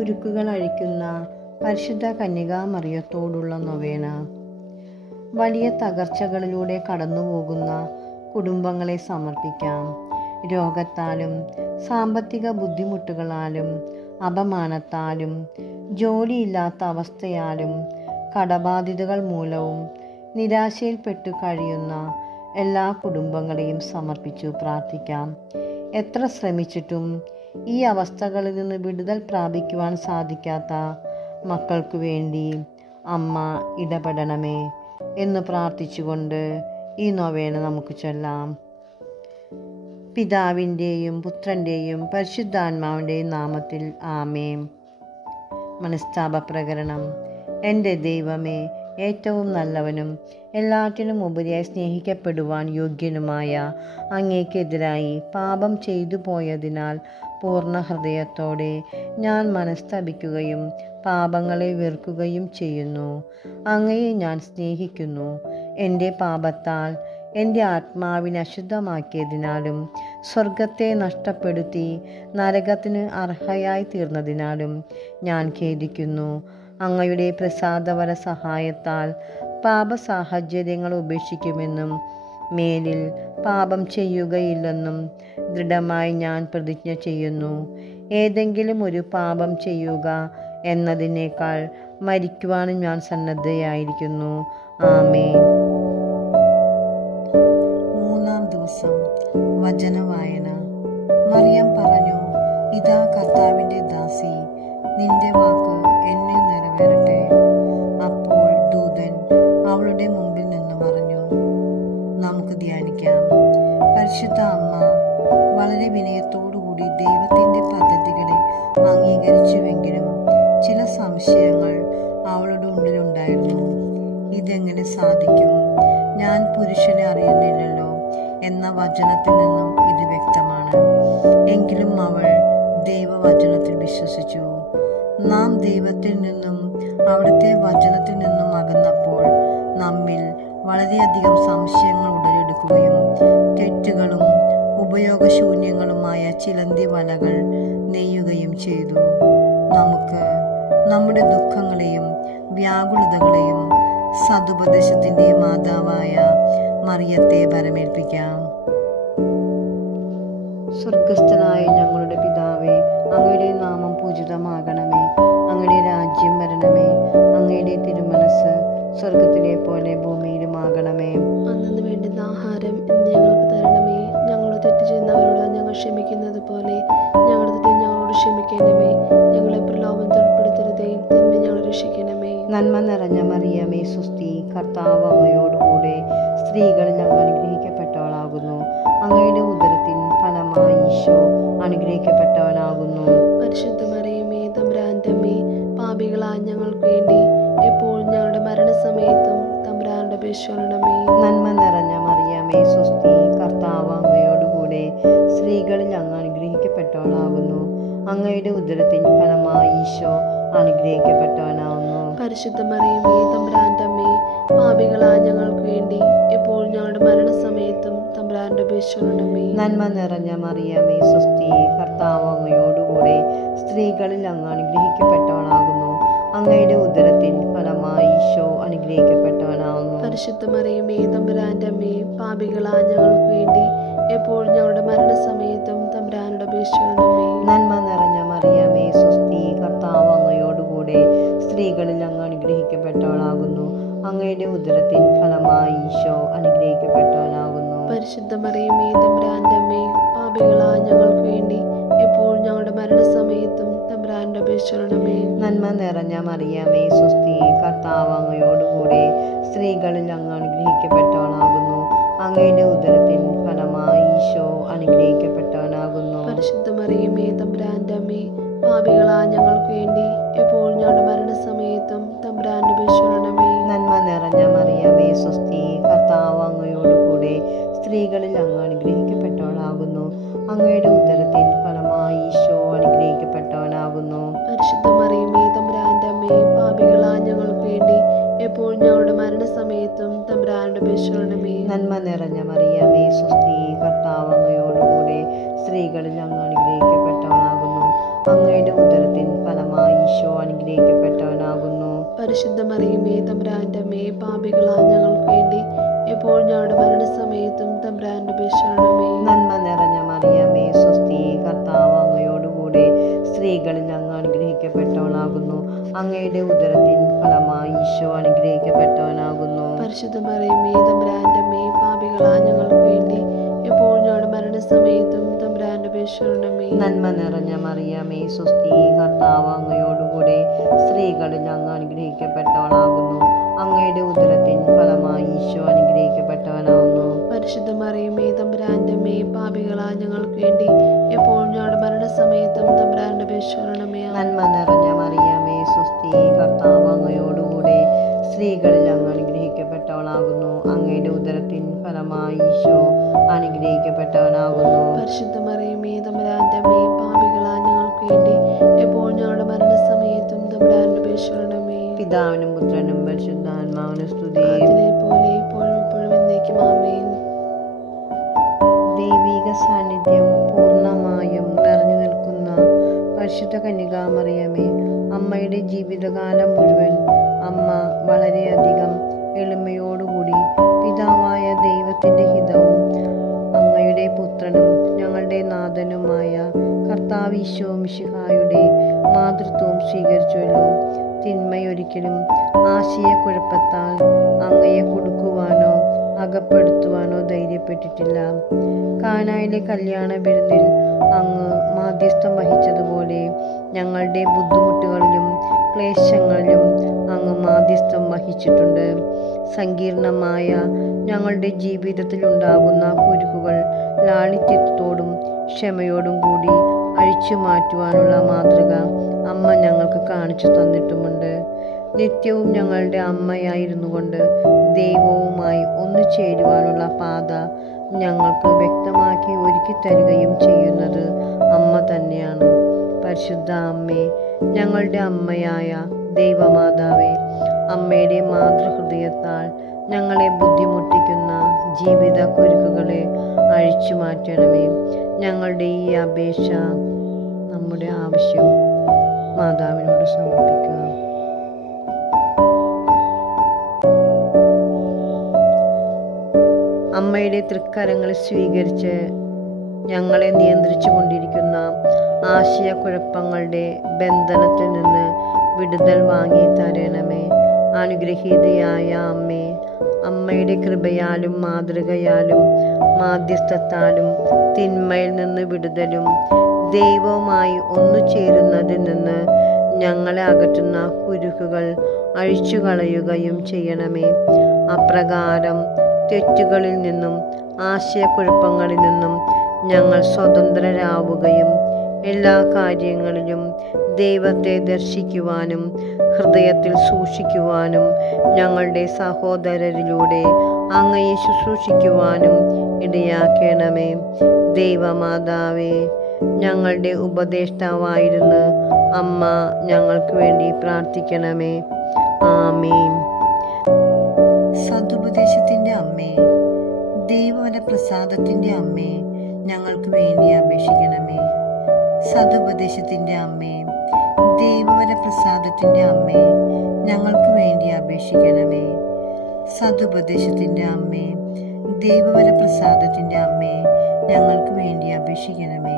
കുരുക്കുകൾ അഴിക്കുന്ന പരിശുദ്ധ കന്യകാമറിയത്തോടുള്ള നൊവേന. വലിയ തകർച്ചകളിലൂടെ കടന്നുപോകുന്ന കുടുംബങ്ങളെ സമർപ്പിക്കാം. രോഗത്താലും സാമ്പത്തിക ബുദ്ധിമുട്ടുകളാലും അപമാനത്താലും ജോലിയില്ലാത്ത അവസ്ഥയാലും കടബാധ്യതകൾ മൂലവും നിരാശയിൽപ്പെട്ടു കഴിയുന്ന എല്ലാ കുടുംബങ്ങളെയും സമർപ്പിച്ചു പ്രാർത്ഥിക്കാം. എത്ര ശ്രമിച്ചിട്ടും ഈ അവസ്ഥകളിൽ നിന്ന് വിടുതൽ പ്രാപിക്കുവാൻ സാധിക്കാത്ത മക്കൾക്കു വേണ്ടി അമ്മ ഇടപെടണമേ എന്ന് പ്രാർത്ഥിച്ചുകൊണ്ട് ഈ നൊവേന നമുക്ക് ചൊല്ലാം. പിതാവിൻ്റെയും പുത്രൻ്റെയും പരിശുദ്ധാത്മാവിൻ്റെയും നാമത്തിൽ ആമേൻ. മനസ്താപ പ്രകരണം. എൻ്റെ ദൈവമേ, ഏറ്റവും നല്ലവനും എല്ലാറ്റിനും ഉപരിയായി സ്നേഹിക്കപ്പെടുവാൻ യോഗ്യനുമായ അങ്ങേക്കെതിരായി പാപം ചെയ്തു പോയതിനാൽ പൂർണ്ണ ഹൃദയത്തോടെ ഞാൻ മനസ്തപിക്കുകയും പാപങ്ങളെ വെറുക്കുകയും ചെയ്യുന്നു. അങ്ങയെ ഞാൻ സ്നേഹിക്കുന്നു. എൻ്റെ പാപത്താൽ എൻ്റെ ആത്മാവിനെ അശുദ്ധമാക്കിയതിനാലും സ്വർഗത്തെ നഷ്ടപ്പെടുത്തി നരകത്തിന് അർഹയായി തീർന്നതിനാലും ഞാൻ ഖേദിക്കുന്നു. അങ്ങയുടെ പ്രസാദവര സഹായത്താൽ പാപസാഹചര്യങ്ങൾ ഉപേക്ഷിക്കുമെന്നും മേലിൽ പാപം ചെയ്യുകയില്ലെന്നും ദൃഢമായി ഞാൻ പ്രതിജ്ഞ ചെയ്യുന്നു. ഏതെങ്കിലും ഒരു പാപം ചെയ്യുക എന്നതിനേക്കാൾ മരിക്കുവാനും ഞാൻ സന്നദ്ധയായിരിക്കുന്നു. ആമേൻ. മൂന്നാം ദിവസം വചനവായന. മറിയം പറഞ്ഞു, ഇതാ കർത്താവിൻ്റെ ദാസി, നിന്റെ വാക്ക് എന്നിൽ നിറവേറട്ടെ. അപ്പോൾ ദൂതൻ അവളുടെ മുമ്പിൽ നിന്ന് മറഞ്ഞു. നമുക്ക് ധ്യാനിക്കാം. പരിശുദ്ധ അമ്മ വളരെ വിനയത്തോടുകൂടി ദൈവത്തിൻ്റെ പദ്ധതികളെ അംഗീകരിച്ചുവെങ്കിലും ചില സംശയങ്ങൾ അവളുടെ ഉള്ളിലുണ്ടായിരുന്നു. ഇതെങ്ങനെ സാധിക്കും? ഞാൻ പുരുഷനെ അറിയുന്നില്ലല്ലോ എന്ന വചനത്തിൽ നിന്നും ഇത് വ്യക്തമാണ്. എങ്കിലും അവൾ ദൈവവചനത്തിൽ വിശ്വസിച്ചു. നാം ദൈവത്തിൽ നിന്നും അവിടുത്തെ വചനത്തിൽ നിന്നും അകന്നപ്പോൾ നമ്മിൽ വളരെയധികം സംശയങ്ങൾ ഉടലെടുക്കുകയും തെറ്റുകളും ഉപയോഗശൂന്യങ്ങളുമായ ചിലന്തി വലകൾ നെയ്യുകയും ചെയ്തു. നമുക്ക് നമ്മുടെ ദുഃഖങ്ങളെയും വ്യാകുലതകളെയും സതുപദേശത്തിൻ്റെ മാതാവായ മറിയത്തെ വരമേൽപ്പിക്കാം. സ്വർഗസ്ഥനായ ഞങ്ങളുടെ പിതാവേ, അങ്ങയുടെ നാമം പൂജിതമാകണമേ. അങ്ങയുടെ രാജ്യം വരണമേ. അങ്ങയുടെ തിരുമനസ് സ്വർഗത്തിലെ പോലെ ഭൂമിയിലുമാകണമേ. അന്നു വേണ്ടുന്ന ആഹാരം ഇന്ന് ഞങ്ങൾക്ക് തരണമേ. ഞങ്ങളോട് തെറ്റ് ചെയ്യുന്നവരോട് ഞങ്ങൾ ക്ഷമിക്കുന്നത് പോലെ ഞങ്ങളുടെ തെറ്റ് ഞങ്ങളോട് ക്ഷമിക്കണമേ. ഞങ്ങളെ പ്രലോഭനത്തിൽ ഉൾപ്പെടുത്തരുതേ, തിന്മ ഞങ്ങളെ രക്ഷിക്കണമേ. നന്മ നിറഞ്ഞ മറിയമേ, സ്വസ്തി, കർത്താവ് അങ്ങയോടുകൂടെ സ്ത്രീകളിൽ അങ്ങ് അനുഗ്രഹിക്കപ്പെട്ടവളാകുന്നു. അങ്ങയുടെ ഉദരത്തിൻ ഫലമായി ഈശോ അനുഗ്രഹിക്കപ്പെട്ടവനാകുന്നു. പരിശുദ്ധ മറിയമേ, തമ്പുരാന്റെ അമ്മേ, പാപികളായ ഞങ്ങൾക്ക് വേണ്ടി എപ്പോഴും ഞങ്ങളുടെ മരണസമയത്തും തമ്പുരാനോട് അപേക്ഷിക്കണമേ. നന്മ നിറഞ്ഞ മറിയമേ, സ്വസ്തി, കർത്താവ് അങ്ങയോടുകൂടെ സ്ത്രീകളിൽ അങ്ങ് അനുഗ്രഹിക്കപ്പെട്ടവളാകുന്നു. അങ്ങയുടെ ഉദരത്തിൻ ഫലമായി ഈശോ അനുഗ്രഹിക്കപ്പെട്ടവനാകുന്നു. പരിശുദ്ധ മറിയമേ, തമ്പുരാന്റെ അമ്മേ, പാപികളായ ഞങ്ങൾക്ക് വേണ്ടി എപ്പോഴും ഞങ്ങളുടെ മരണസമയത്തും തമ്പുരാനോട് അപേക്ഷിക്കണമേ. നന്മ നിറഞ്ഞ മറിയമേ, സ്വസ്തി, കർത്താവ് അങ്ങയോടുകൂടെ സ്ത്രീകളിൽ അങ്ങ് അനുഗ്രഹിക്കപ്പെട്ടവളാകുന്നു. അങ്ങയുടെ ഉദരത്തിൻ ഫലമായി ഈശോ അനുഗ്രഹിക്കപ്പെട്ടവനാകുന്നു. പരിശുദ്ധ മറിയമേ, തമ്പുരാന്റെ അമ്മേ, പാപികളായ ഞങ്ങൾക്ക് വേണ്ടി എപ്പോഴും ഞങ്ങളുടെ മരണസമയത്തും തമ്പുരാനോട് അപേക്ഷിക്കണമേ. നന്മ നിറഞ്ഞ മറിയമേ, സ്വസ്തി, കർത്താവ് അങ്ങയോടുകൂടെ സ്ത്രീകളിൽ അങ്ങ് അനുഗ്രഹിക്കപ്പെട്ടവളാകുന്നു. അങ്ങയുടെ ഉദരത്തിൻ ഫലമായി ഈശോ അനുഗ്രഹിക്കപ്പെട്ടവനാകുന്നു. പരിശുദ്ധ മറിയമേ, തമ്പുരാന്റെ അമ്മേ, പാപികളായ ഞങ്ങൾക്ക് വേണ്ടി എപ്പോഴും ഞങ്ങളുടെ മരണസമയത്തും തമ്പുരാനോട് അപേക്ഷിക്കണമേ. നന്മ നിറഞ്ഞ മറിയമേ, സ്വസ്തി, കർത്താവ് അങ്ങയോടുകൂടെ സ്ത്രീകളിൽ അങ്ങ് അനുഗ്രഹിക്കപ്പെട്ടവളാകുന്നു. അങ്ങയുടെ ഉദരത്തിൻ ഫലമായി ഈശോ അനുഗ്രഹിക്കപ്പെട്ടവനാകുന്നു. പരിശുദ്ധ മറിയമേ, തമ്പുരാന്റെ അമ്മേ, പാപികളായ ഞങ്ങൾക്ക് വേണ്ടി എപ്പോഴും ഞങ്ങളുടെ മരണസമയത്തും തമ്പുരാനോട് അപേക്ഷിക്കണമേ. നന്മ നിറഞ്ഞ മറിയമേ, സ്വസ്തി, കർത്താവ് അങ്ങയോടുകൂടെ സ്ത്രീകളിൽ അങ്ങ് അനുഗ്രഹിക്കപ്പെട്ടവളാകുന്നു. അങ്ങയുടെ ഉദരത്തിൻ ഫലമായി ഈശോ അനുഗ്രഹിക്കപ്പെട്ടവനാകുന്നു. പരിശുദ്ധ മറിയമേ, തമ്പുരാന്റെ അമ്മേ, പാപികളായ ഞങ്ങൾക്ക് വേണ്ടി എപ്പോഴും ഞങ്ങളുടെ മരണസമയത്തും തമ്പുരാനോട് അപേക്ഷിക്കണമേ. നന്മ നിറഞ്ഞ മറിയമേ, സ്വസ്തി, കർത്താവ് അങ്ങയോടുകൂടെ സ്ത്രീകളിൽ അങ്ങ് അനുഗ്രഹിക്കപ്പെട്ടവളാകുന്നു. അങ്ങയുടെ ഉദരത്തിൻ ഫലമായി ഈശോ അനുഗ്രഹിക്കപ്പെട്ടവനാകുന്നു. പരിശുദ്ധ മറിയമേ തമ്പുരാന്റെ അമ്മേ, പാപികളായ ഞങ്ങൾക്ക് വേണ്ടി എപ്പോൾ ഞങ്ങളുടെ മരണസമയത്തും തമ്പുരാന്റെ ശരണമേ. നന്മ നിറഞ്ഞ മറിയമേ സ്വസ്തി, കർത്താവ് അങ്ങയോടുകൂടെ സ്ത്രീകളിൽ അങ്ങ് അനുഗ്രഹിക്കപ്പെട്ടവളാകുന്നു. അങ്ങയുടെ ഉദരത്തിൻ ഫലമായി ഈശോ അനുഗ്രഹിക്കപ്പെട്ടവനാകുന്നു. പരിശുദ്ധ മറിയമേ തമ്പുരാന്റെ അമ്മേ, പാപികളായ ഞങ്ങൾക്ക് വേണ്ടി എപ്പോൾ ഞങ്ങളുടെ മരണസമയത്തും തമ്പുരാന്റെ ശരണമേ. നന്മ നിറഞ്ഞ മറിയമേ സ്വസ്തി, കർത്താവ് അങ്ങയോടുകൂടെ സ്ത്രീകളിൽ അങ്ങ് അനുഗ്രഹിക്കപ്പെട്ടവളാകുന്നു. അങ്ങയുടെ ഉദരത്തിൻ ഫലമായി ഈശോ അനുഗ്രഹിക്കപ്പെട്ടവനാകുന്നു. പരിശുദ്ധ മറിയമേ തമ്പുരാന്റെ അമ്മേ, പാപികളായ ഞങ്ങൾക്ക് വേണ്ടി എപ്പോൾ ഞങ്ങളുടെ മരണസമയത്തും തമ്പുരാന്റെ ശരണമേ. നന്മ നിറഞ്ഞ മറിയമേ സ്വസ്തി, കർത്താവ് അങ്ങയോടുകൂടെ സ്ത്രീകളിൽ അങ്ങ് അനുഗ്രഹിക്കപ്പെട്ടവളാകുന്നു. അങ്ങയുടെ ഉദരത്തിൻ ഫലമായി ഈശോ അനുഗ്രഹിക്കപ്പെട്ടവനാകുന്നു. പരിശുദ്ധ മറിയമേ തമ്പുരാന്റെ അമ്മേ, പാപികളായ ഞങ്ങൾക്ക് വേണ്ടി എപ്പോൾ ഞങ്ങളുടെ മരണസമയത്തും തമ്പുരാന്റെ ശരണമേ. പിതാവിനും പുത്രനും പരിശുദ്ധാത്മാവിനും സ്തുതി. അതിലെ പോലെ ഇപ്പോഴും ഇപ്പോഴും എന്നേക്കും ആമേൻ. ദൈവിക സാന്നിധ്യം പൂർണ്ണമായും നിറഞ്ഞു നിൽക്കുന്ന പരിശുദ്ധ കന്യകാമറിയമേ, അമ്മയുടെ ജീവിതകാലം മുഴുവൻ അമ്മ വളരെയധികം എളിമയോടുകൂടി പിതാവായ ദൈവത്തിൻ്റെ ഹിതവും അങ്ങയുടെ പുത്രനും ഞങ്ങളുടെ നാഥനുമായ കർത്താവ് ഈശോ മിശിഹായുടെ മാതൃത്വവും സ്വീകരിച്ചുവല്ലോ. തിന്മയൊരിക്കലും ആശയക്കുഴപ്പത്താൽ അങ്ങയെ കൊടുക്കുവാനോ അകപ്പെടുത്തുവാനോ ധൈര്യപ്പെട്ടിട്ടില്ല. കാനായിലെ കല്യാണ വിരുന്നിൽ അങ്ങ് മാധ്യസ്ഥം വഹിച്ചതുപോലെ ഞങ്ങളുടെ ബുദ്ധിമുട്ടുകളിലും ക്ലേശങ്ങളിലും അങ്ങ് മാധ്യസ്ഥം വഹിച്ചിട്ടുണ്ട്. സങ്കീർണമായ ഞങ്ങളുടെ ജീവിതത്തിൽ ഉണ്ടാകുന്ന കുരുക്കുകൾ ലാളിത്യത്തോടും ക്ഷമയോടും കൂടി അഴിച്ചു മാറ്റുവാനുള്ള മാതൃക അമ്മ ഞങ്ങൾക്ക് കാണിച്ചു തന്നിട്ടുമുണ്ട്. നിത്യവും ഞങ്ങളുടെ അമ്മയായിരുന്നു കൊണ്ട് ദൈവവുമായി ഒന്നു ചേരുവാനുള്ള പാത ഞങ്ങൾക്ക് വ്യക്തമാക്കി ഒരുക്കി തരികയും ചെയ്യുന്നത് അമ്മ തന്നെയാണ്. പരിശുദ്ധ അമ്മേ, ഞങ്ങളുടെ അമ്മയായ ദൈവമാതാവേ, അമ്മയുടെ മാതൃഹൃദയത്താൽ ഞങ്ങളെ ബുദ്ധിമുട്ടിക്കുന്ന ജീവിത കുരുക്കുകളെ അഴിച്ചു മാറ്റണമേ. ഞങ്ങളുടെ ഈ അപേക്ഷ, നമ്മുടെ ആവശ്യം മാതാവിനോട് സമർപ്പിക്കുക. അമ്മയുടെ തൃക്കരങ്ങൾ സ്വീകരിച്ച് ഞങ്ങളെ നിയന്ത്രിച്ചു കൊണ്ടിരിക്കുന്ന ആശയക്കുഴപ്പങ്ങളുടെ ബന്ധനത്തിൽ നിന്ന് വിടുതൽ വാങ്ങി തരണമേ. അനുഗ്രഹീതയായ അമ്മേ, അമ്മയുടെ കൃപയാലും മാതൃകയാലും മാധ്യസ്ഥത്താലും തിന്മയിൽ നിന്ന് വിടുതലും ദൈവവുമായി ഒന്നു ചേരുന്നതിൽ നിന്ന് ഞങ്ങളെ അകറ്റുന്ന കുരുക്കുകൾ അഴിച്ചു കളയുകയും ചെയ്യണമേ. അപ്രകാരം തെറ്റുകളിൽ നിന്നും ആശയക്കുഴപ്പങ്ങളിൽ നിന്നും ഞങ്ങൾ സ്വതന്ത്രരാവുകയും എല്ലാ കാര്യങ്ങളിലും ദൈവത്തെ ദർശിക്കുവാനും ഹൃദയത്തിൽ സൂക്ഷിക്കുവാനും ഞങ്ങളുടെ സഹോദരരിലൂടെ അങ്ങയെ ശുശ്രൂഷിക്കുവാനും ഇടയാക്കണമേ. ദൈവമാതാവേ, ഞങ്ങളുടെ ഉപദേഷ്ടാവായിരുന്ന് അമ്മ ഞങ്ങൾക്ക് വേണ്ടി പ്രാർത്ഥിക്കണമേ. ആമേൻ. സതുപദേശത്തിൻ്റെ അമ്മേ, ദൈവവരപ്രസാദത്തിൻ്റെ അമ്മേ, ഞങ്ങൾക്ക് വേണ്ടി അപേക്ഷിക്കണമേ. സതുപദേശത്തിൻ്റെ അമ്മേ, ദൈവവരപ്രസാദത്തിൻ്റെ അമ്മേ, ഞങ്ങൾക്ക് വേണ്ടി അപേക്ഷിക്കണമേ. സതുപദേശത്തിൻ്റെ അമ്മേ, ദൈവവരപ്രസാദത്തിൻ്റെ അമ്മേ, ഞങ്ങൾക്ക് വേണ്ടി അപേക്ഷിക്കണമേ.